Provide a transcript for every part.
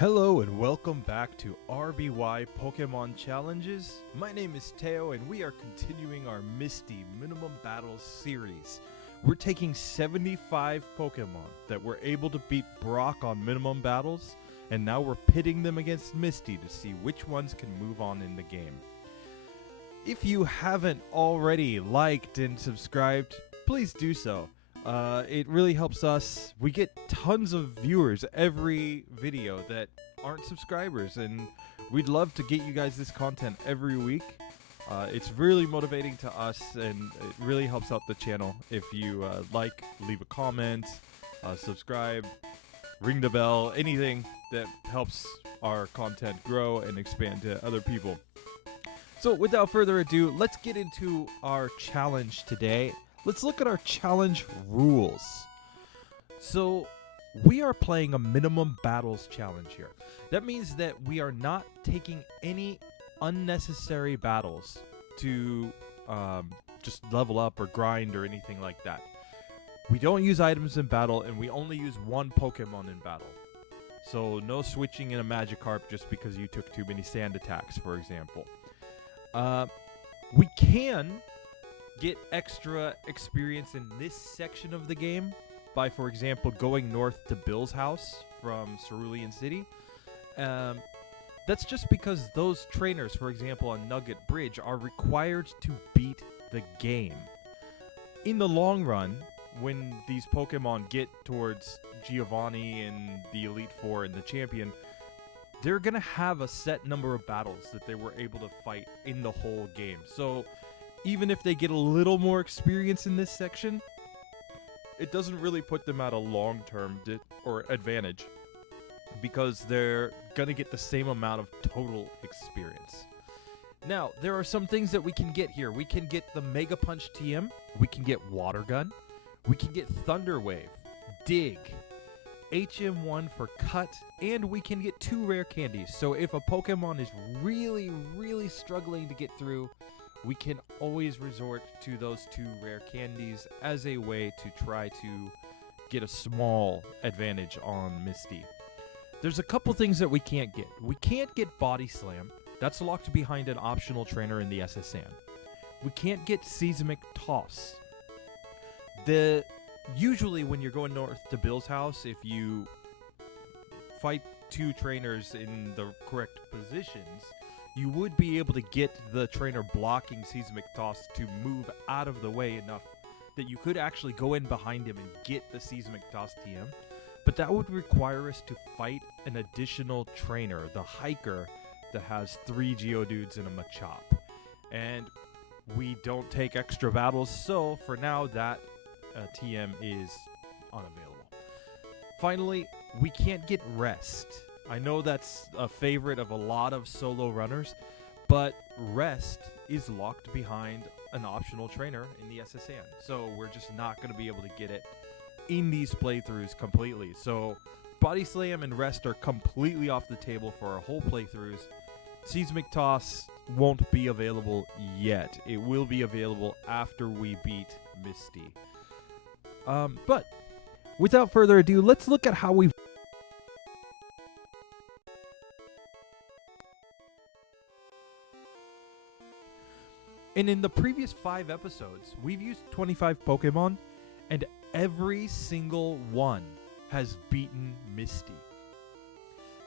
Hello and welcome back to RBY Pokemon Challenges. My name is Teo and we are continuing our Misty Minimum Battles series. We're taking 75 Pokemon that were able to beat Brock on Minimum Battles, and now we're pitting them against Misty to see which ones can move on in the game. If you haven't already liked and subscribed, please do so. It really helps us. We get tons of viewers every video that aren't subscribers, and we'd love to get you guys this content every week. It's really motivating to us, and it really helps out the channel if you leave a comment, subscribe, ring the bell, anything that helps our content grow and expand to other people. So without further ado, let's get into our challenge today. Let's look at our challenge rules. So we are playing a minimum battles challenge here. That means that we are not taking any unnecessary battles to just level up or grind or anything like that. We don't use items in battle, and we only use one Pokemon in battle. So no switching in a Magikarp just because you took too many sand attacks, for example. We can get extra experience in this section of the game by, for example, going north to Bill's house from Cerulean City. That's just because those trainers, for example, on Nugget Bridge, are required to beat the game. In the long run, when these Pokemon get towards Giovanni and the Elite Four and the Champion, they're going to have a set number of battles that they were able to fight in the whole game. So even if they get a little more experience in this section, it doesn't really put them at a long-term or advantage, because they're going to get the same amount of total experience. Now, there are some things that we can get here. We can get the Mega Punch TM, we can get Water Gun, we can get Thunder Wave, Dig, HM1 for Cut, and we can get 2 rare candies. So if a Pokemon is really, really struggling to get through, we can always resort to those 2 rare candies as a way to try to get a small advantage on Misty. There's a couple things that we can't get. We can't get Body Slam. That's locked behind an optional trainer in the SSN. We can't get Seismic Toss. Usually when you're going north to Bill's house, if you fight 2 trainers in the correct positions, you would be able to get the trainer blocking Seismic Toss to move out of the way enough that you could actually go in behind him and get the Seismic Toss TM. But that would require us to fight an additional trainer, the Hiker, that has 3 Geodudes and a Machamp. And we don't take extra battles, so for now that TM is unavailable. Finally, we can't get Rest. I know that's a favorite of a lot of solo runners, but Rest is locked behind an optional trainer in the SSN. So we're just not going to be able to get it in these playthroughs completely. So Body Slam and Rest are completely off the table for our whole playthroughs. Seismic Toss won't be available yet. It will be available after we beat Misty. But without further ado, let's look at how we've And in the previous 5 episodes, we've used 25 Pokemon, and every single one has beaten Misty.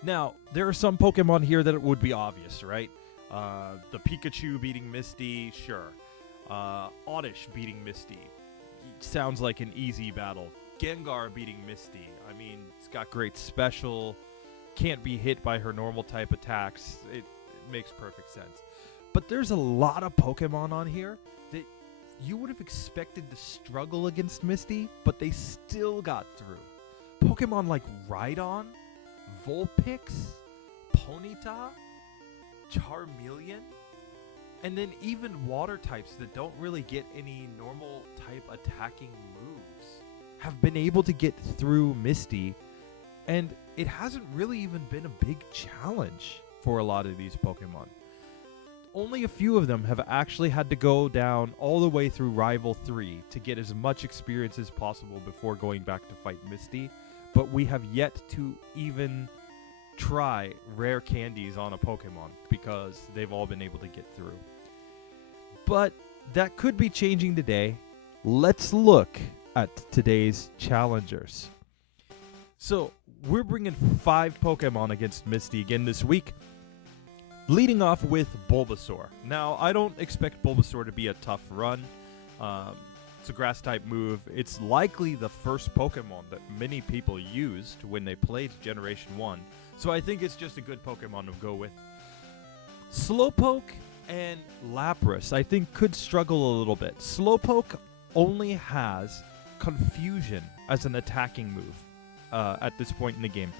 Now, there are some Pokemon here that it would be obvious, right? The Pikachu beating Misty, sure. Oddish beating Misty. Sounds like an easy battle. Gengar beating Misty. I mean, it's got great special. Can't be hit by her normal type attacks. It makes perfect sense. But there's a lot of Pokemon on here that you would have expected to struggle against Misty, but they still got through. Pokemon like Rhydon, Vulpix, Ponyta, Charmeleon, and then even water types that don't really get any normal type attacking moves have been able to get through Misty, and it hasn't really even been a big challenge for a lot of these Pokemon. Only a few of them have actually had to go down all the way through Rival 3 to get as much experience as possible before going back to fight Misty, but we have yet to even try rare candies on a Pokemon because they've all been able to get through. But that could be changing today. Let's look at today's challengers. So we're bringing 5 Pokemon against Misty again this week. Leading off with Bulbasaur. Now, I don't expect Bulbasaur to be a tough run. It's a grass-type move. It's likely the first Pokemon that many people used when they played Generation 1. So I think it's just a good Pokemon to go with. Slowpoke and Lapras, I think, could struggle a little bit. Slowpoke only has Confusion as an attacking move at this point in the game.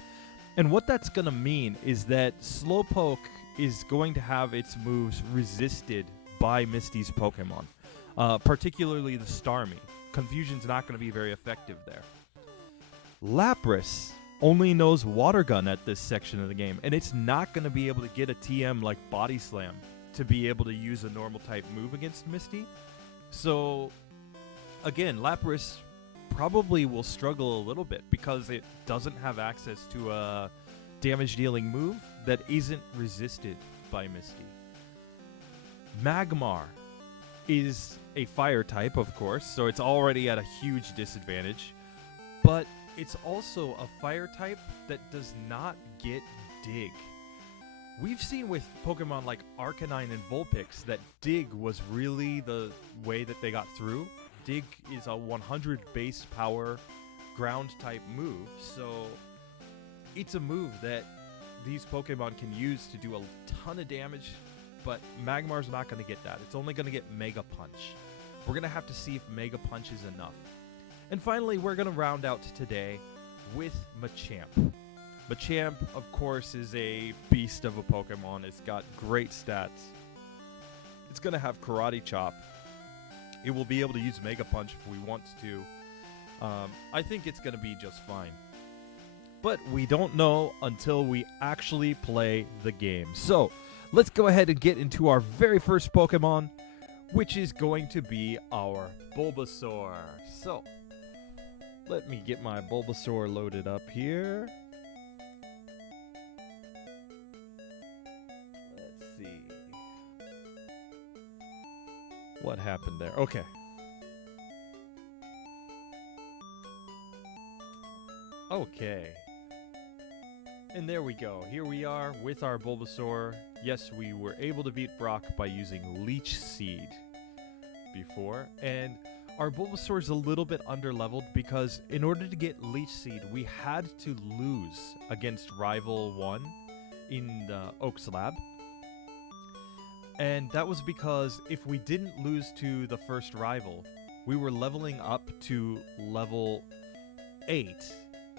And what that's going to mean is that Slowpoke is going to have its moves resisted by Misty's Pokemon. Particularly the Starmie. Confusion's not going to be very effective there. Lapras only knows Water Gun at this section of the game, and it's not going to be able to get a TM like Body Slam to be able to use a normal type move against Misty. So, again, Lapras probably will struggle a little bit because it doesn't have access to a damage-dealing move that isn't resisted by Misty. Magmar is a fire type, of course, so it's already at a huge disadvantage, but it's also a fire type that does not get Dig. We've seen with Pokemon like Arcanine and Vulpix that Dig was really the way that they got through. Dig is a 100 base power ground type move, so it's a move that these Pokemon can use to do a ton of damage, but Magmar's not going to get that. It's only going to get Mega Punch. We're going to have to see if Mega Punch is enough. And finally, we're going to round out today with Machamp. Machamp, of course, is a beast of a Pokemon. It's got great stats. It's going to have Karate Chop. It will be able to use Mega Punch if we want to. I think it's going to be just fine. But we don't know until we actually play the game. So, let's go ahead and get into our very first Pokemon, which is going to be our Bulbasaur. So, let me get my Bulbasaur loaded up here. Let's see. What happened there? Okay. Okay. And there we go. Here we are with our Bulbasaur. Yes, we were able to beat Brock by using Leech Seed before. And our Bulbasaur is a little bit underleveled because in order to get Leech Seed, we had to lose against Rival 1 in the Oaks Lab. And that was because if we didn't lose to the first rival, we were leveling up to level 8.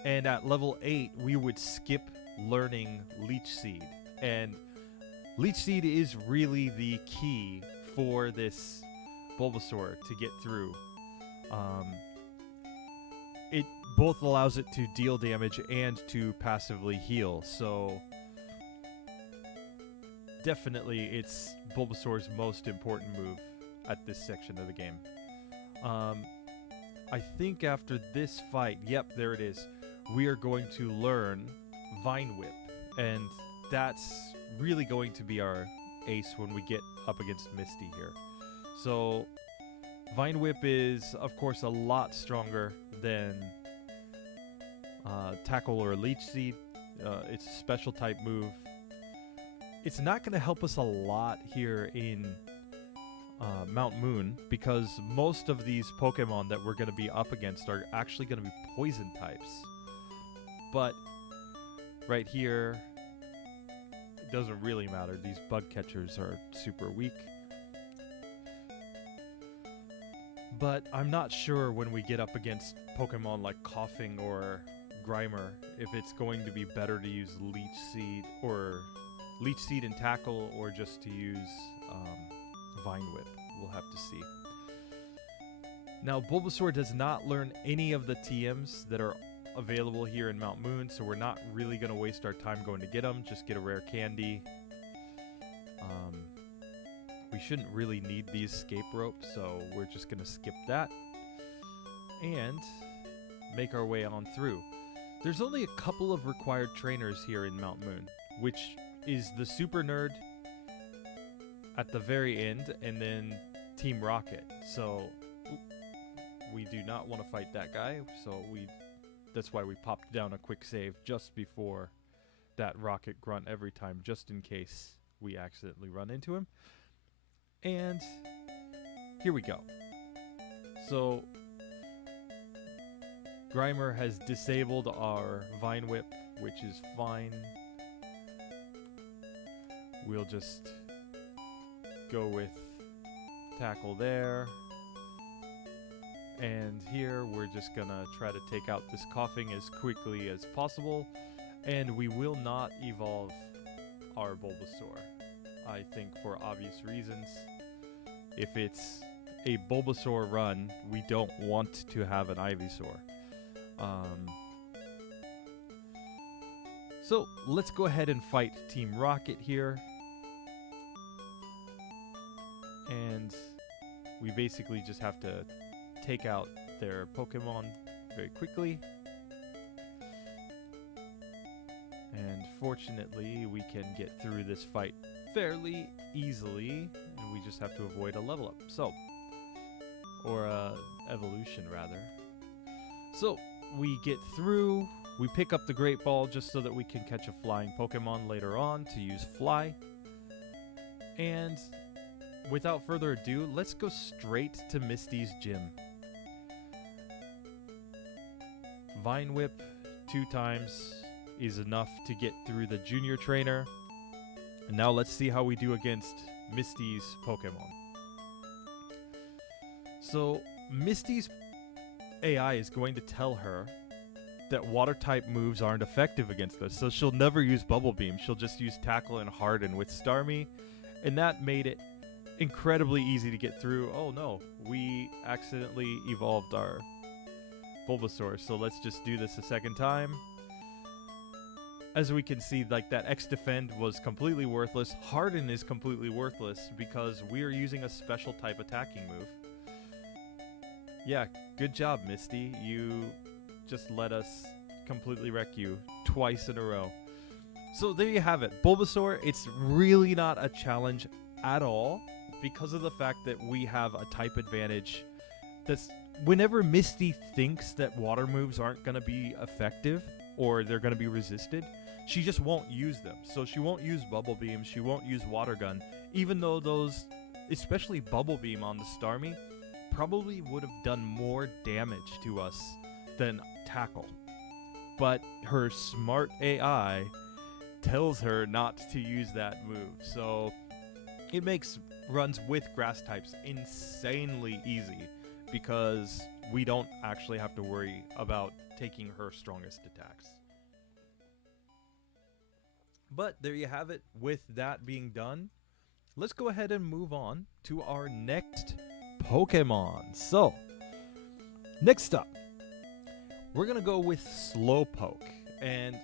And at level 8, we would skip learning Leech Seed. And Leech Seed is really the key for this Bulbasaur to get through. It both allows it to deal damage and to passively heal. So definitely it's Bulbasaur's most important move at this section of the game. I think after this fight, yep, there it is, we are going to learn Vine Whip, and that's really going to be our ace when we get up against Misty here. So Vine Whip is, of course, a lot stronger than Tackle or Leech Seed. It's a special type move. It's not going to help us a lot here in Mount Moon because most of these Pokemon that we're going to be up against are actually going to be poison types. But right here, it doesn't really matter. These bug catchers are super weak. But I'm not sure when we get up against Pokemon like Coughing or Grimer if it's going to be better to use Leech Seed and Tackle or just to use Vine Whip. We'll have to see. Now, Bulbasaur does not learn any of the TMs that are available here in Mount Moon, so we're not really going to waste our time going to get them. Just get a rare candy. We shouldn't really need the escape rope, so we're just going to skip that and make our way on through. There's only a couple of required trainers here in Mount Moon, which is the Super Nerd at the very end, and then Team Rocket. So we do not want to fight that guy, so that's why we popped down a quick save just before that Rocket Grunt every time, just in case we accidentally run into him. And here we go. So Grimer has disabled our Vine Whip, which is fine. We'll just go with Tackle there. And here we're just gonna try to take out this coughing as quickly as possible. And we will not evolve our Bulbasaur, I think, for obvious reasons. If it's a Bulbasaur run, we don't want to have an Ivysaur. So let's go ahead and fight Team Rocket here. And we basically just have to take out their Pokemon very quickly. And fortunately, we can get through this fight fairly easily, and we just have to avoid a level up. So, or a evolution rather. So, we get through, we pick up the Great Ball just so that we can catch a flying Pokemon later on to use Fly. And without further ado, let's go straight to Misty's gym. Vine Whip 2 times is enough to get through the Junior Trainer. And now let's see how we do against Misty's Pokemon. So Misty's AI is going to tell her that water type moves aren't effective against us, so she'll never use Bubble Beam. She'll just use Tackle and Harden with Starmie, and that made it incredibly easy to get through. Oh no, we accidentally evolved our Bulbasaur, so let's just do this a second time. As we can see, like, that X-Defend was completely worthless. Harden is completely worthless because we are using a special type attacking move. Yeah, good job, Misty. You just let us completely wreck you twice in a row. So there you have it. Bulbasaur, it's really not a challenge at all because of the fact that we have a type advantage. That's whenever Misty thinks that water moves aren't going to be effective or they're going to be resisted, she just won't use them. So she won't use Bubble Beam, she won't use Water Gun, even though those, especially Bubble Beam on the Starmie, probably would have done more damage to us than Tackle. But her smart AI tells her not to use that move. So it makes runs with grass types insanely easy because we don't actually have to worry about taking her strongest attacks. But there you have it. With that being done, let's go ahead and move on to our next Pokemon. So, next up, we're going to go with Slowpoke. And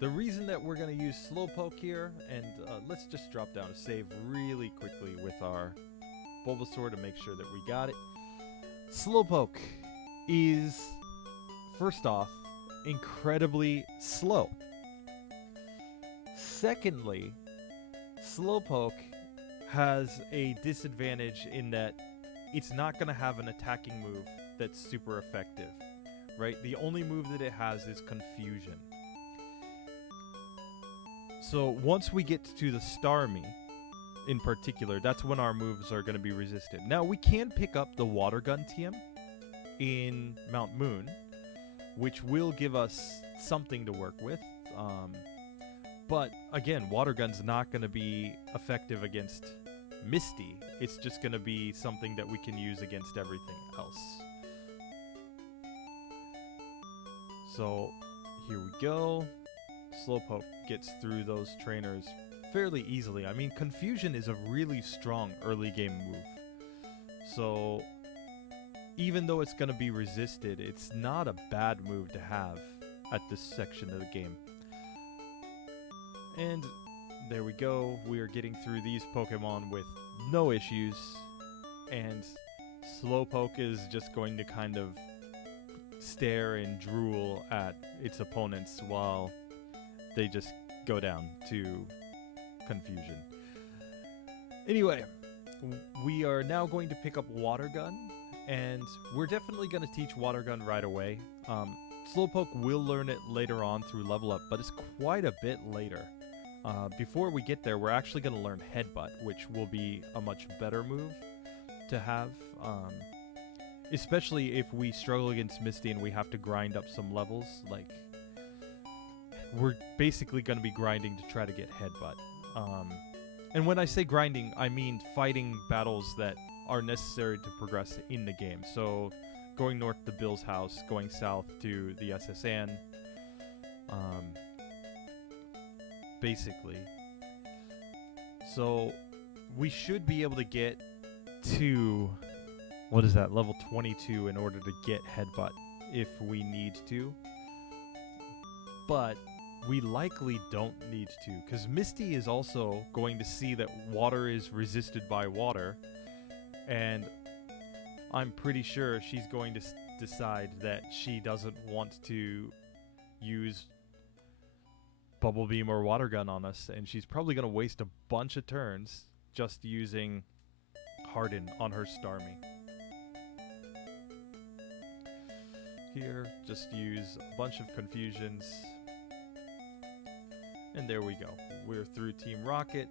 the reason that we're going to use Slowpoke here, and let's just drop down a save really quickly with our Bulbasaur to make sure that we got it. Slowpoke is, first off, incredibly slow. Secondly, Slowpoke has a disadvantage in that it's not going to have an attacking move that's super effective, right? The only move that it has is Confusion. So once we get to the Starmie, in particular, that's when our moves are going to be resisted. Now, we can pick up the Water Gun TM in Mount Moon, which will give us something to work with. But again, Water Gun's not going to be effective against Misty. It's just going to be something that we can use against everything else. So here we go. Slowpoke gets through those trainers fairly easily. I mean, Confusion is a really strong early game move. So even though it's going to be resisted, it's not a bad move to have at this section of the game. And there we go. We are getting through these Pokemon with no issues. And Slowpoke is just going to kind of stare and drool at its opponents while they just go down to confusion. Anyway, we are now going to pick up Water Gun, and we're definitely going to teach Water Gun right away. Slowpoke will learn it later on through level up, but it's quite a bit later. Before we get there, we're actually going to learn Headbutt, which will be a much better move to have, especially if we struggle against Misty and we have to grind up some levels. Like, we're basically going to be grinding to try to get Headbutt. And when I say grinding, I mean fighting battles that are necessary to progress in the game. So going north to Bill's house, going south to the SSN, basically. So we should be able to get to, what is that, level 22 in order to get Headbutt if we need to. But we likely don't need to, because Misty is also going to see that water is resisted by water, and I'm pretty sure she's going to decide that she doesn't want to use Bubble Beam or Water Gun on us, and she's probably going to waste a bunch of turns just using Harden on her Starmie. Here, just use a bunch of confusions. And there we go. We're through Team Rocket.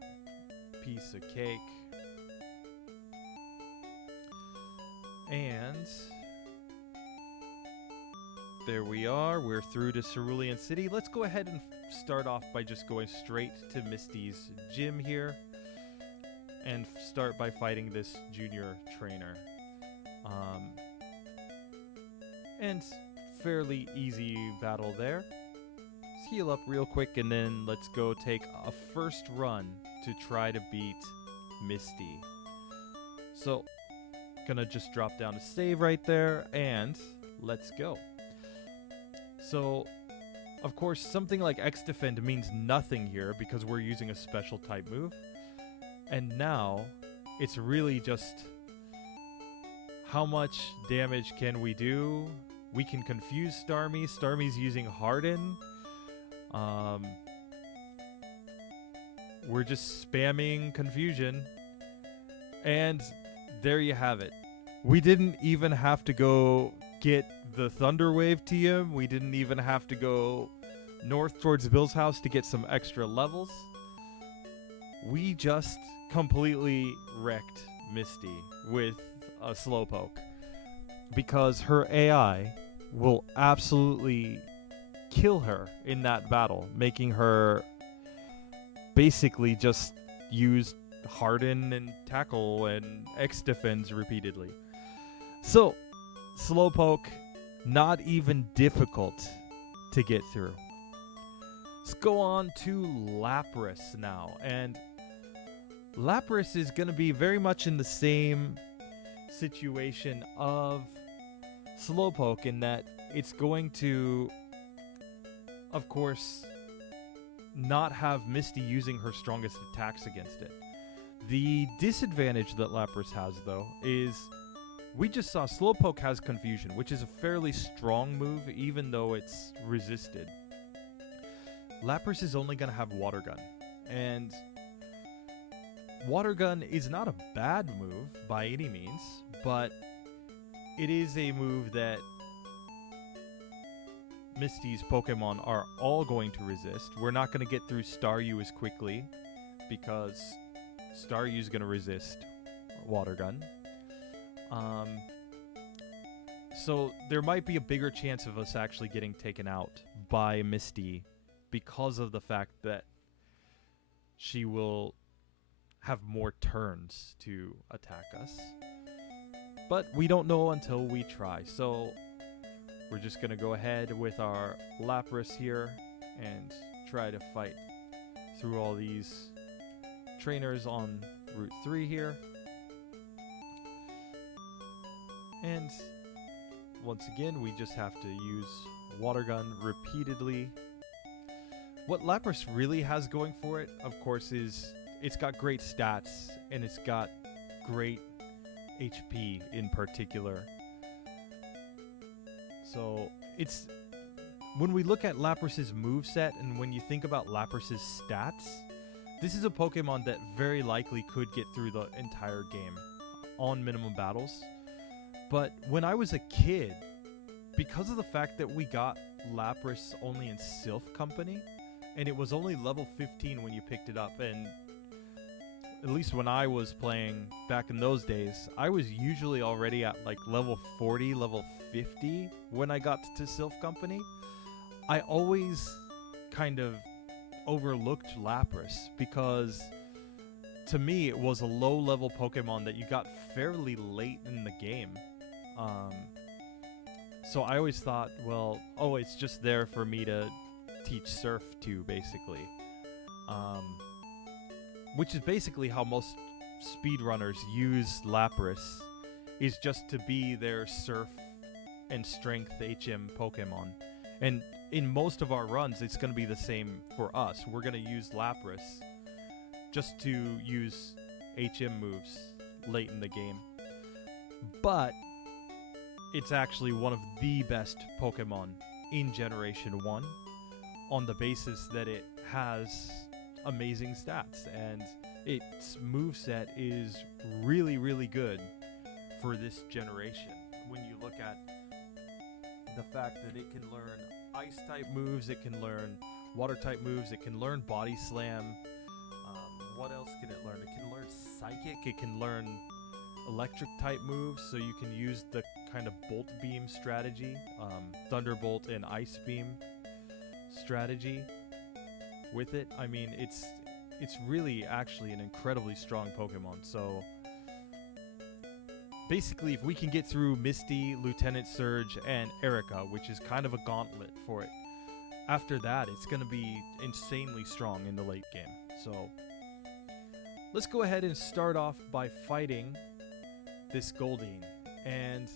Piece of cake. And there we are. We're through to Cerulean City. Let's go ahead and start off by just going straight to Misty's gym here. And start by fighting this junior trainer. And fairly easy battle there. Let's heal up real quick and then let's go take a first run to try to beat Misty. So, gonna just drop down to save right there and let's go. So, of course, something like X-Defend means nothing here because we're using a special type move. And now, it's really just how much damage can we do? We can confuse Starmie. Starmie's using Harden. We're just spamming confusion. And there you have it. We didn't even have to go get the Thunder Wave TM. We didn't even have to go north towards Bill's house to get some extra levels. We just completely wrecked Misty with a Slowpoke. Because her AI will absolutely kill her in that battle, making her basically just use Harden and Tackle and X-Defends repeatedly. So, Slowpoke, not even difficult to get through. Let's go on to Lapras now. And Lapras is going to be very much in the same situation of Slowpoke in that it's going to, of course, not have Misty using her strongest attacks against it. The disadvantage that Lapras has, though, is we just saw Slowpoke has Confusion, which is a fairly strong move, even though it's resisted. Lapras is only going to have Water Gun, and Water Gun is not a bad move by any means, but it is a move that Misty's Pokemon are all going to resist. We're not going to get through Staryu as quickly because Staryu is going to resist Water Gun. So there might be a bigger chance of us actually getting taken out by Misty because of the fact that she will have more turns to attack us. But we don't know until we try. So we're just going to go ahead with our Lapras here and try to fight through all these trainers on Route 3 here. And once again, we just have to use Water Gun repeatedly. What Lapras really has going for it, of course, is it's got great stats and it's got great HP in particular. So it's when we look at Lapras's moveset and when you think about Lapras's stats, this is a Pokemon that very likely could get through the entire game on minimum battles. But when I was a kid, because of the fact that we got Lapras only in Sylph Company, and it was only level 15 when you picked it up, and at least when I was playing back in those days, I was usually already at like level 40, level 50 when I got to Sylph Company. I always kind of overlooked Lapras because to me it was a low-level Pokemon that you got fairly late in the game. So I always thought, well, oh, it's just there for me to teach Surf to, basically. Which is basically how most speedrunners use Lapras, is just to be their Surf and Strength HM Pokemon. And in most of our runs, it's going to be the same for us. We're going to use Lapras just to use HM moves late in the game. But it's actually one of the best Pokemon in Generation 1 on the basis that it has amazing stats and its moveset is really, really good for this generation. When you look at the fact that it can learn Ice-type moves, it can learn Water-type moves, it can learn Body Slam. What else can it learn? It can learn Psychic, it can learn Electric-type moves, so you can use the kind of Bolt Beam strategy, Thunderbolt and Ice Beam strategy with it. I mean, it's really actually an incredibly strong Pokemon. So basically, if we can get through Misty, Lieutenant Surge, and Erica, which is kind of a gauntlet for it, after that, it's going to be insanely strong in the late game. So let's go ahead and start off by fighting this Goldeen. And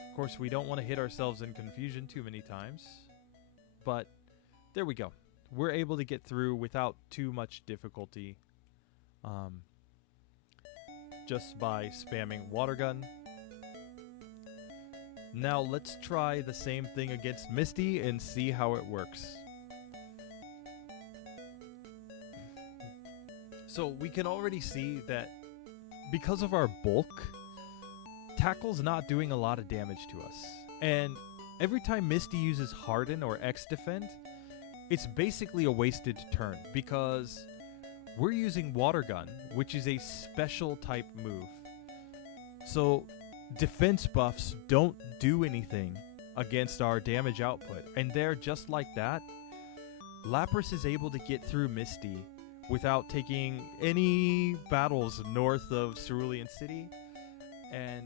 of course, we don't want to hit ourselves in confusion too many times, but there we go. We're able to get through without too much difficulty, just by spamming Water Gun. Now let's try the same thing against Misty and see how it works. So we can already see that because of our bulk, Tackle's not doing a lot of damage to us. And every time Misty uses Harden or X-Defend, it's basically a wasted turn because we're using Water Gun, which is a special type move. So defense buffs don't do anything against our damage output. And there, just like that, Lapras is able to get through Misty without taking any battles north of Cerulean City. And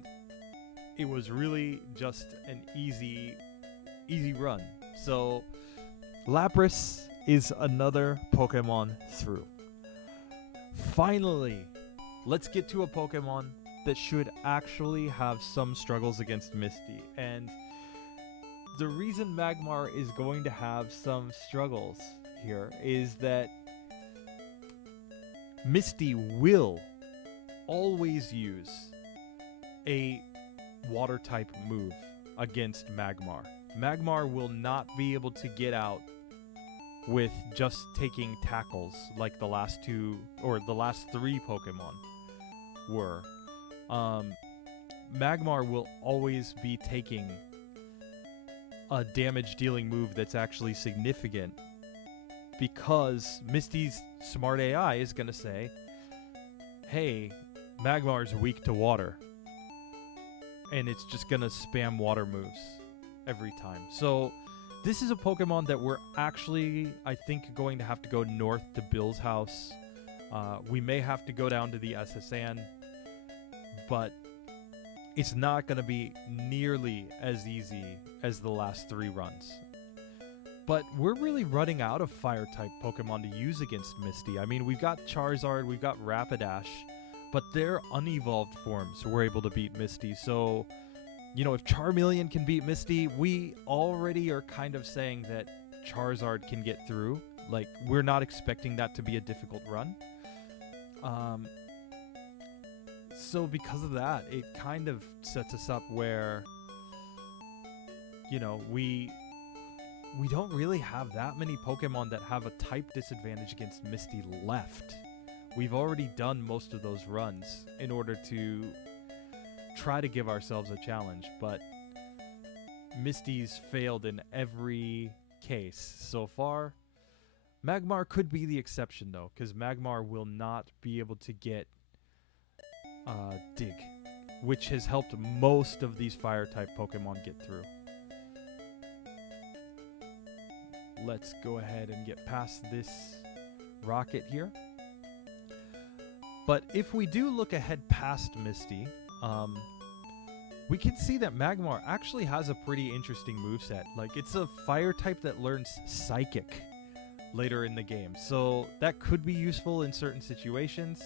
it was really just an easy run. So Lapras is another Pokemon through. Finally, let's get to a Pokemon that should actually have some struggles against Misty. And the reason Magmar is going to have some struggles here is that Misty will always use a Water-type move against Magmar. Magmar will not be able to get out with just taking tackles like the last two or the last three Pokemon were. Magmar will always be taking a damage-dealing move that's actually significant because Misty's smart AI is going to say, hey, Magmar's weak to water. And it's just going to spam water moves every time. So this is a Pokemon that we're actually, I think, going to have to go north to Bill's house. We may have to go down to the SSN, but it's not going to be nearly as easy as the last three runs. But we're really running out of Fire-type Pokemon to use against Misty. I mean, we've got Charizard, we've got Rapidash, but they're unevolved forms, so we're able to beat Misty. So, you know, if Charmeleon can beat Misty, we already are kind of saying that Charizard can get through. Like, we're not expecting that to be a difficult run. So because of that, it kind of sets us up where you know, we don't really have that many Pokemon that have a type disadvantage against Misty left. We've already done most of those runs in order to try to give ourselves a challenge, but Misty's failed in every case so far. Magmar could be the exception, though, because Magmar will not be able to get Dig, which has helped most of these Fire-type Pokemon get through. Let's go ahead and get past this rocket here. But if we do look ahead past Misty, we can see that Magmar actually has a pretty interesting moveset. Like, it's a fire type that learns Psychic later in the game, so that could be useful in certain situations.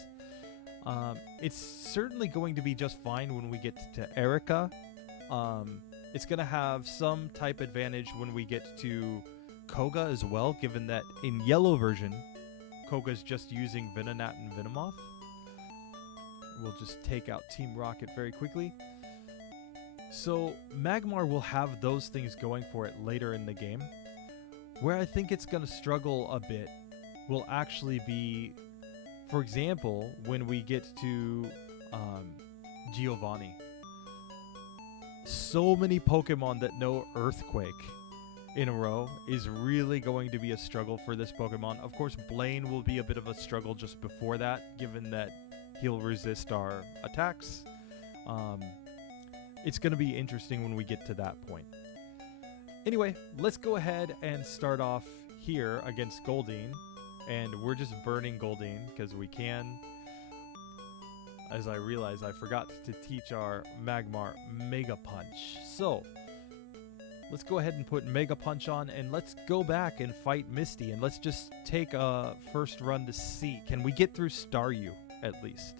It's certainly going to be just fine when we get to Erica. It's going to have some type advantage when we get to Koga as well, given that in yellow version, Koga's just using Venonat and Venomoth. We'll just take out Team Rocket very quickly. So Magmar will have those things going for it later in the game. Where I think it's going to struggle a bit will actually be, for example, when we get to Giovanni. So many Pokemon that know Earthquake in a row is really going to be a struggle for this Pokemon. Of course, Blaine will be a bit of a struggle just before that, given that he'll resist our attacks. It's going to be interesting when we get to that point. Anyway, let's go ahead and start off here against Goldeen. And we're just burning Goldeen because we can. As I realized, I forgot to teach our Magmar Mega Punch. So, let's go ahead and put Mega Punch on, and let's go back and fight Misty. And let's just take a first run to see. Can we get through Staryu, at least?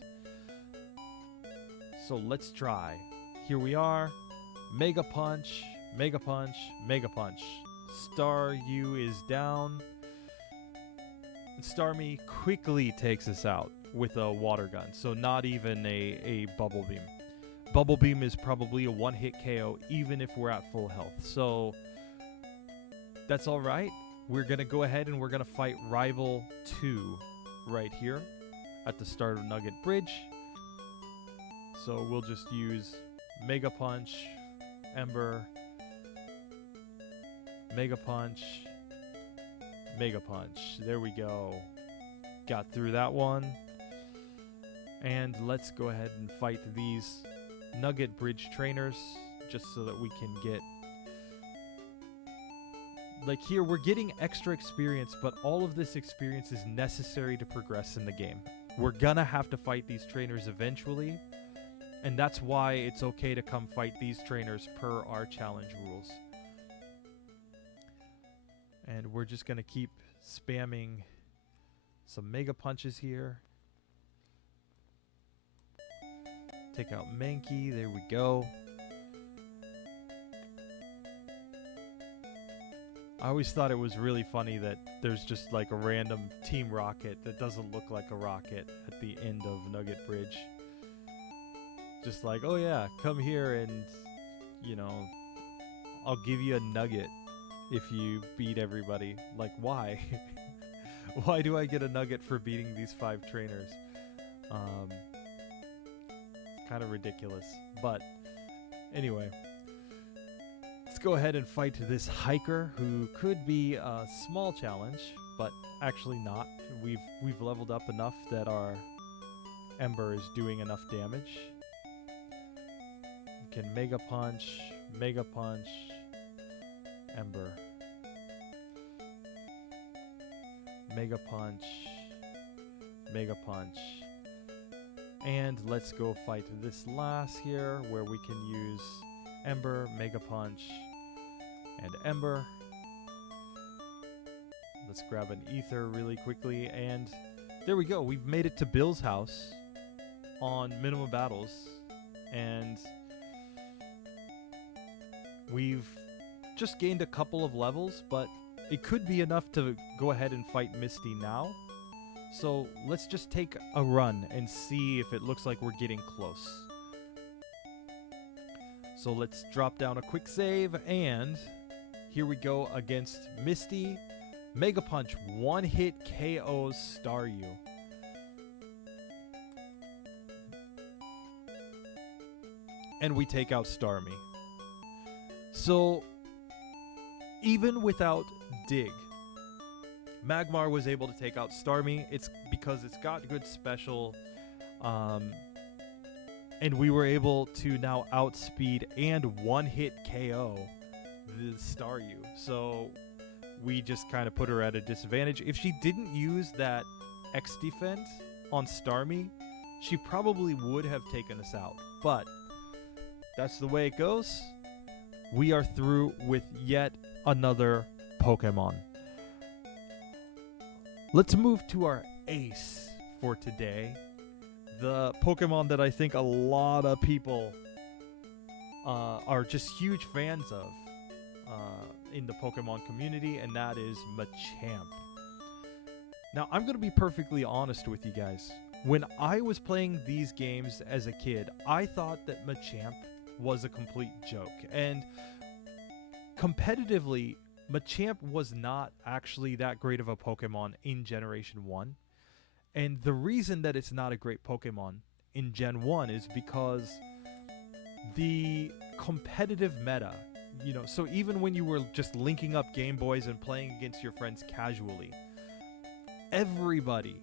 So, let's try. Here we are. Mega Punch, Mega Punch, Mega Punch. Staryu is down. And Starmie quickly takes us out with a water gun, so not even a Bubble Beam. Bubble Beam is probably a one-hit KO even if we're at full health, so that's all right. We're going to go ahead and we're going to fight Rival 2 right here at the start of Nugget Bridge. So we'll just use Mega Punch, Ember, Mega Punch, Mega Punch. There we go. Got through that one. And let's go ahead and fight these Nugget Bridge trainers just so that we can get... Like here, we're getting extra experience, but all of this experience is necessary to progress in the game. We're gonna have to fight these trainers eventually, and that's why it's okay to come fight these trainers per our challenge rules. And we're just going to keep spamming some Mega Punches here. Take out Mankey. There we go. I always thought it was really funny that there's just like a random Team Rocket that doesn't look like a rocket at the end of Nugget Bridge. Just like, oh yeah, come here and, you know, I'll give you a nugget if you beat everybody. Like, why? Why do I get a nugget for beating these 5 trainers? Kind of ridiculous. But anyway, let's go ahead and fight this hiker who could be a small challenge, but actually not. We've leveled up enough that our Ember is doing enough damage. We can Mega Punch, Ember. Mega Punch, Mega Punch. And let's go fight this last here where we can use Ember, Mega Punch, and Ember. Let's grab an Ether really quickly, and there we go. We've made it to Bill's house on minimum battles, and we've just gained a couple of levels, but it could be enough to go ahead and fight Misty now. So let's just take a run and see if it looks like we're getting close. So let's drop down a quick save, and here we go against Misty. Mega Punch, one hit KOs Staryu. And we take out Starmie. So, even without Dig, Magmar was able to take out Starmie. It's because it's got good special, and we were able to now outspeed and one-hit KO the Staryu. So we just kind of put her at a disadvantage. If she didn't use that X defense on Starmie, she probably would have taken us out. But that's the way it goes. We are through with yet another Pokemon. Let's move to our ace for today. The Pokemon that I think a lot of people are just huge fans of in the Pokemon community, and that is Machamp. Now, I'm going to be perfectly honest with you guys. When I was playing these games as a kid, I thought that Machamp was a complete joke. And competitively, Machamp was not actually that great of a Pokemon in Generation 1. And the reason that it's not a great Pokemon in Gen 1 is because the competitive meta, you know, so even when you were just linking up Game Boys and playing against your friends casually, everybody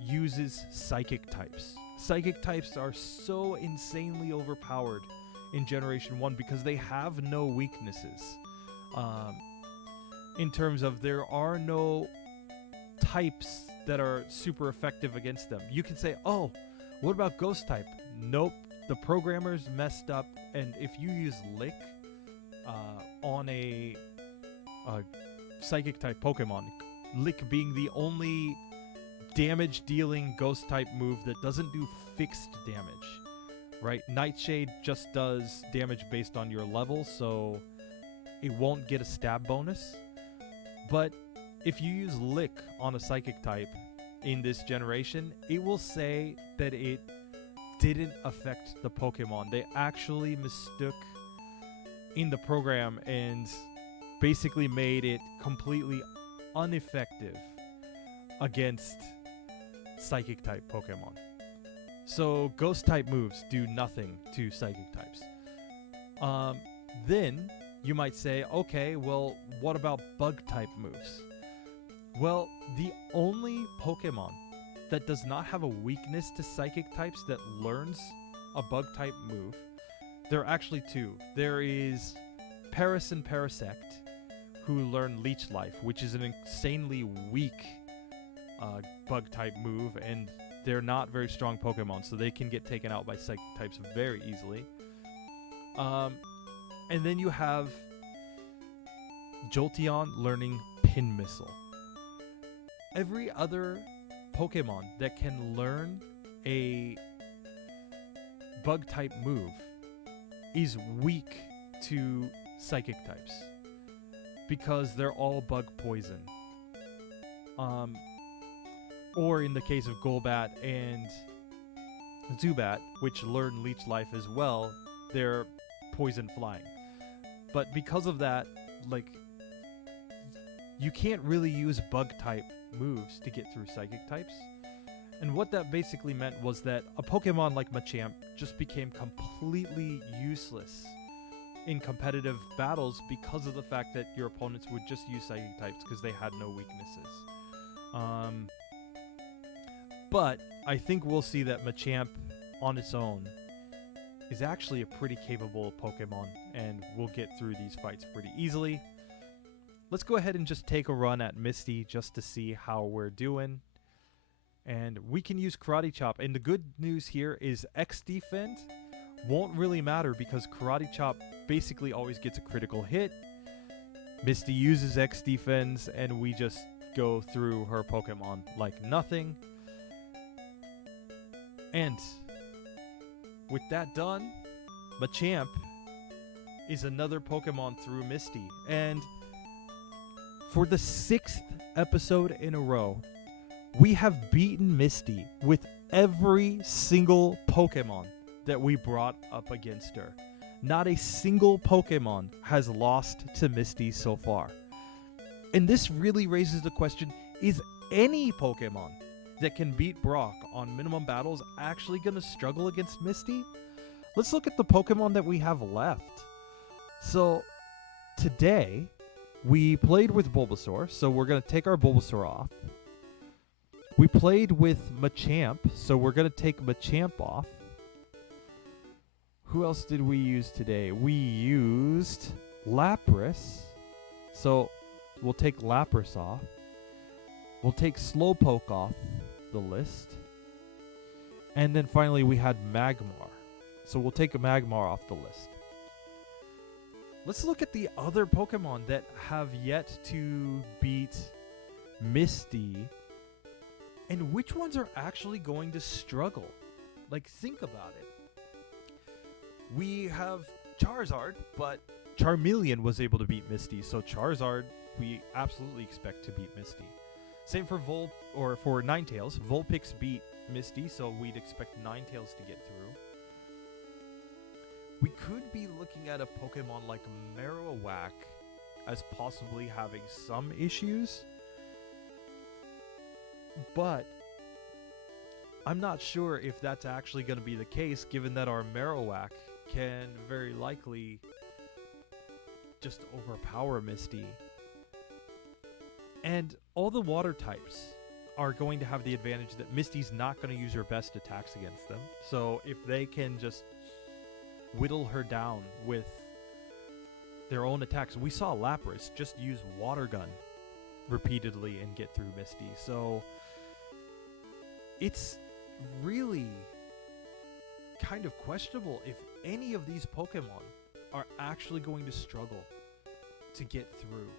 uses Psychic types. Psychic types are so insanely overpowered in Generation 1 because they have no weaknesses. In terms of there are no types that are super effective against them. You can say, oh, what about Ghost type? Nope, the programmers messed up, and if you use Lick on a Psychic type Pokemon, Lick being the only damage dealing Ghost type move that doesn't do fixed damage, right? Nightshade just does damage based on your level, so it won't get a stab bonus. But if you use Lick on a Psychic type in this generation, it will say that it didn't affect the Pokemon. They actually mistook in the program and basically made it completely ineffective against Psychic type Pokemon. So Ghost type moves do nothing to Psychic types. Then you might say, okay, well, what about Bug type moves? Well, the only Pokemon that does not have a weakness to Psychic types that learns a Bug type move, there are actually two. There is Paris and Parasect, who learn Leech Life, which is an insanely weak Bug type move, and they're not very strong Pokemon, so they can get taken out by Psychic types very easily. And then you have Jolteon learning Pin Missile. Every other Pokemon that can learn a Bug type move is weak to Psychic types because they're all Bug Poison. Or in the case of Golbat and Zubat, which learn Leech Life as well, they're Poison Flying. But because of that, like, you can't really use Bug type moves to get through Psychic types. And what that basically meant was that a Pokemon like Machamp just became completely useless in competitive battles because of the fact that your opponents would just use Psychic types because they had no weaknesses. But I think we'll see that Machamp on its own is actually a pretty capable Pokemon, and we'll get through these fights pretty easily. Let's go ahead and just take a run at Misty just to see how we're doing. And we can use Karate Chop, and the good news here is X Defend won't really matter because Karate Chop basically always gets a critical hit. Misty uses X Defense, and we just go through her Pokemon like nothing. And with that done, Machamp is another Pokemon through Misty. And for the 6th episode in a row, we have beaten Misty with every single Pokemon that we brought up against her. Not a single Pokemon has lost to Misty so far. And this really raises the question, is any Pokemon that can beat Brock on minimum battles actually going to struggle against Misty? Let's look at the Pokemon that we have left. So, today, we played with Bulbasaur, so we're going to take our Bulbasaur off. We played with Machamp, so we're going to take Machamp off. Who else did we use today? We used Lapras, so we'll take Lapras off. We'll take Slowpoke off the list. And then finally we had Magmar. So we'll take a Magmar off the list. Let's look at the other Pokemon that have yet to beat Misty. And which ones are actually going to struggle? Like, think about it. We have Charizard, but Charmeleon was able to beat Misty. So Charizard, we absolutely expect to beat Misty. Same for for Ninetales. Vulpix beat Misty, so we'd expect Ninetales to get through. We could be looking at a Pokemon like Marowak as possibly having some issues, but I'm not sure if that's actually going to be the case, given that our Marowak can very likely just overpower Misty. And all the water types are going to have the advantage that Misty's not going to use her best attacks against them. So if they can just whittle her down with their own attacks. We saw Lapras just use Water Gun repeatedly and get through Misty. So it's really kind of questionable if any of these Pokemon are actually going to struggle to get through.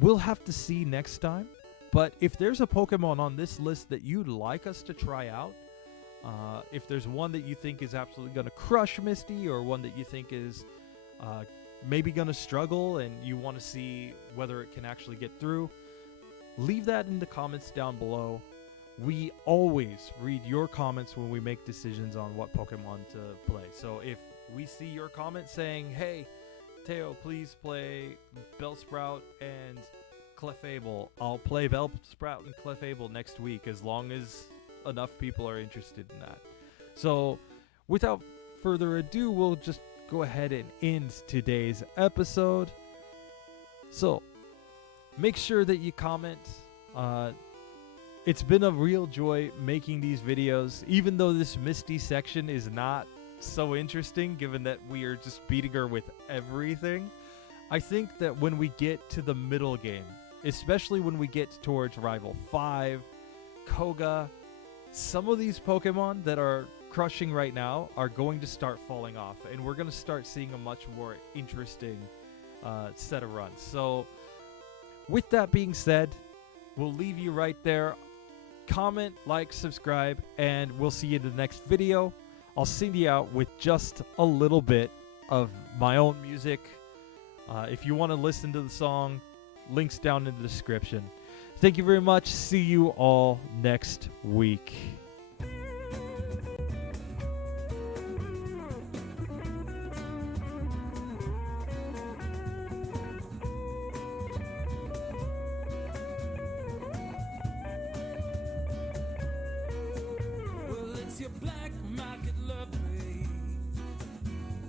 We'll have to see next time, but if there's a Pokemon on this list that you'd like us to try out, if there's one that you think is absolutely going to crush Misty, or one that you think is maybe going to struggle and you want to see whether it can actually get through, leave that in the comments down below. We always read your comments when we make decisions on what Pokemon to play. So if we see your comment saying, hey, Teo, please play Bellsprout and Clefable, I'll play Bellsprout and Clefable next week, as long as enough people are interested in that. So without further ado, we'll just go ahead and end today's episode. So make sure that you comment. It's been a real joy making these videos, even though this Misty section is not so interesting, given that we are just beating her with everything. I think that when we get to the middle game, especially when we get towards Rival 5, Koga, some of these Pokemon that are crushing right now are going to start falling off, and we're going to start seeing a much more interesting set of runs. So with that being said, we'll leave you right there. Comment, like, subscribe, and we'll see you in the next video. I'll send you out with just a little bit of my own music. If you want to listen to the song, links down in the description. Thank you very much. See you all next week. Your black market love rate.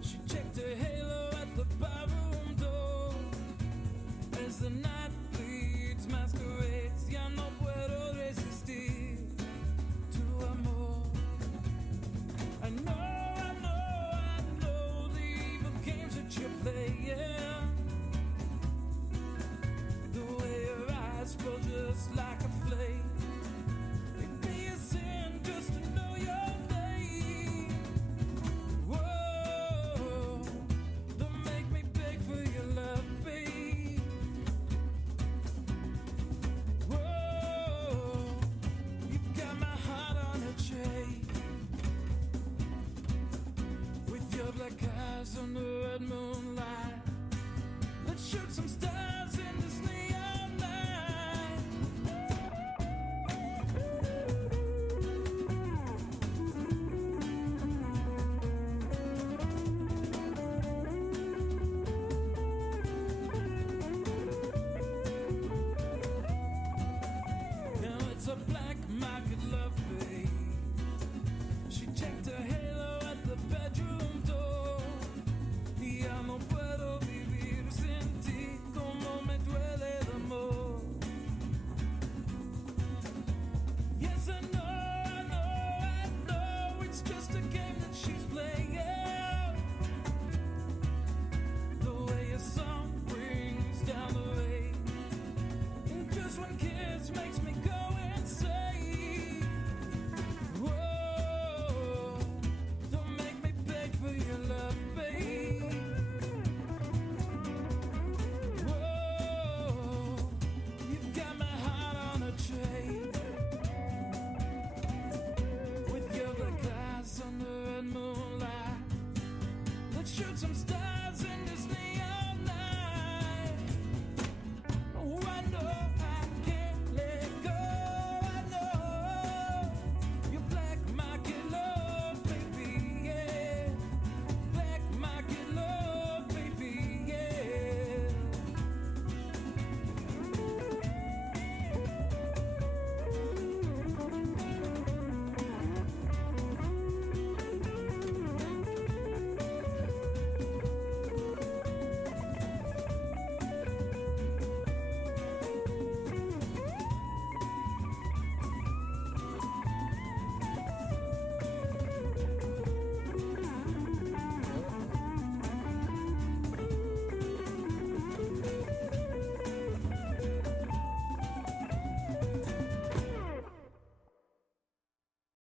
She checked her halo at the barroom door as the night